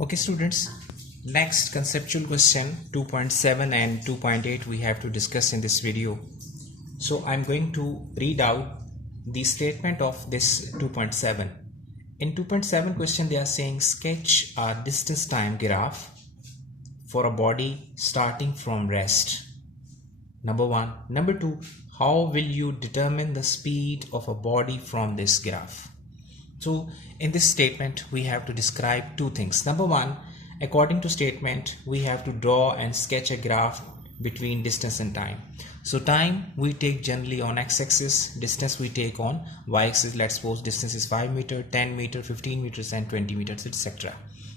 Okay students, next conceptual question 2.7 and 2.8 we have to discuss in this video. So I'm going to read out the statement of this 2.7. In 2.7 question they are saying sketch a distance time graph for a body starting from rest. Number 1. Number 2, how will you determine the speed of a body from this graph? So in this statement we have to describe two things. Number 1, according to statement we have to draw and sketch a graph between distance and time. So time we take generally on x-axis, distance we take on y-axis. Let's suppose distance is 5 meter, 10 meter, 15 meters and 20 meters, etc.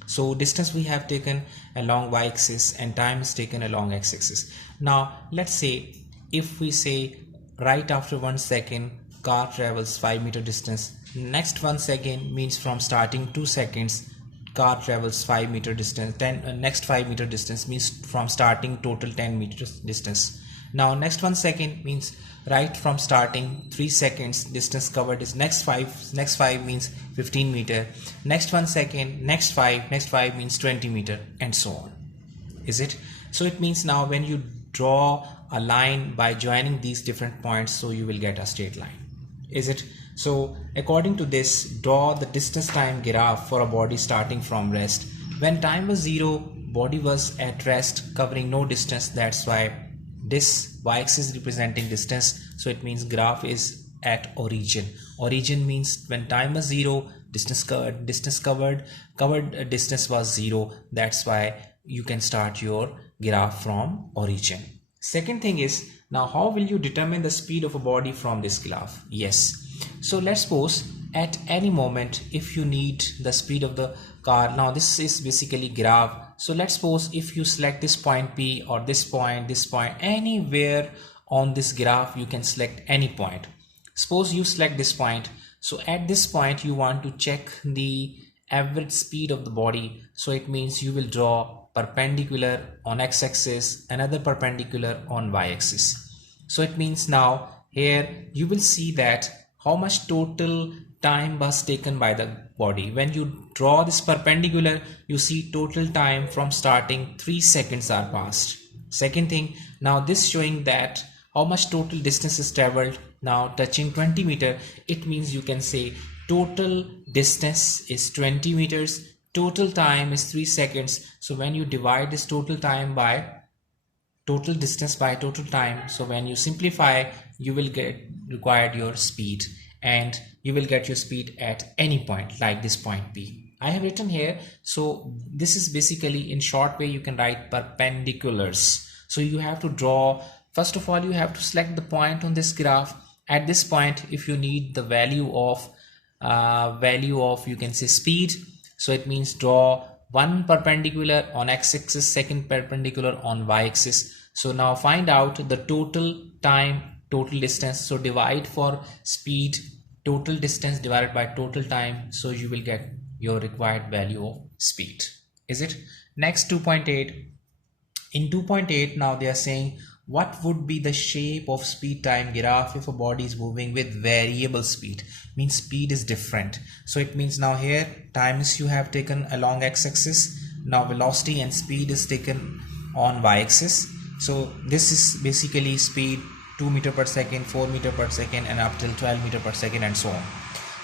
So distance we have taken along y-axis and time is taken along x-axis. Now let's say if we say right after 1 second car travels 5 meter distance, next 1 second means from starting 2 seconds car travels 5 meter distance, next 5 meter distance means from starting total 10 meters distance. Now next 1 second means right from starting 3 seconds distance covered is next 5 means 15 meter, next 1 second, next 5 means 20 meter, and so on. Is it? So it means now when you draw a line by joining these different points, so you will get a straight line. Is it? So according to this, draw the distance time graph for a body starting from rest. When time was 0, body was at rest covering no distance. That's why this y-axis representing distance. So it means graph is at origin. Origin means when time was 0, distance covered distance was 0. That's why you can start your graph from origin. Second thing is, now how will you determine the speed of a body from this graph? Yes. So let's suppose at any moment if you need the speed of the car, now this is basically graph. So let's suppose if you select this point P or this point, anywhere on this graph you can select any point. Suppose you select this point. So at this point you want to check the average speed of the body. So it means you will draw perpendicular on x-axis, another perpendicular on y-axis. So it means now here you will see that how much total time was taken by the body. When you draw this perpendicular, you see total time from starting 3 seconds are passed. Second thing, now this showing that how much total distance is traveled, now touching 20 meter. It means you can say total distance is 20 meters, total time is 3 seconds. So when you divide this total time by total distance by total time, so when you simplify you will get required your speed, and you will get your speed at any point like this point P. I have written here. So this is basically in short way you can write perpendiculars. So you have to draw, first of all you have to select the point on this graph. At this point if you need the value of you can say speed, so it means draw one perpendicular on x-axis, second perpendicular on y-axis. So now find out the total time, total distance. So divide for speed, total distance divided by total time, so you will get your required value of speed. Is it? Next 2.8. In 2.8 now they are saying what would be the shape of speed time graph if a body is moving with variable speed, means speed is different. So it means now here time is you have taken along x-axis, now velocity and speed is taken on y-axis. So this is basically speed 2 meter per second, 4 meter per second, and up till 12 meter per second, and so on.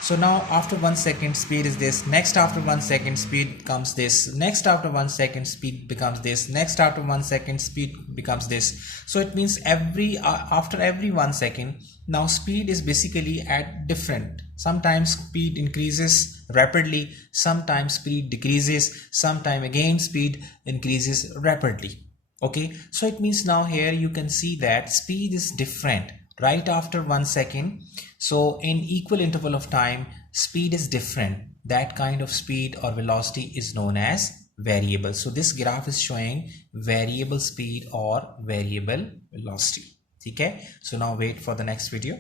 So now after 1 second speed is this, next after 1 second speed becomes this, next after 1 second speed becomes this, next after 1 second speed becomes this. So it means after every 1 second now speed is basically at different. Sometimes speed increases rapidly, sometimes speed decreases, sometimes again speed increases rapidly. Okay, so it means now here you can see that speed is different right after 1 second. So in equal interval of time speed is different. That kind of speed or velocity is known as variable. So this graph is showing variable speed or variable velocity. Okay, so now wait for the next video.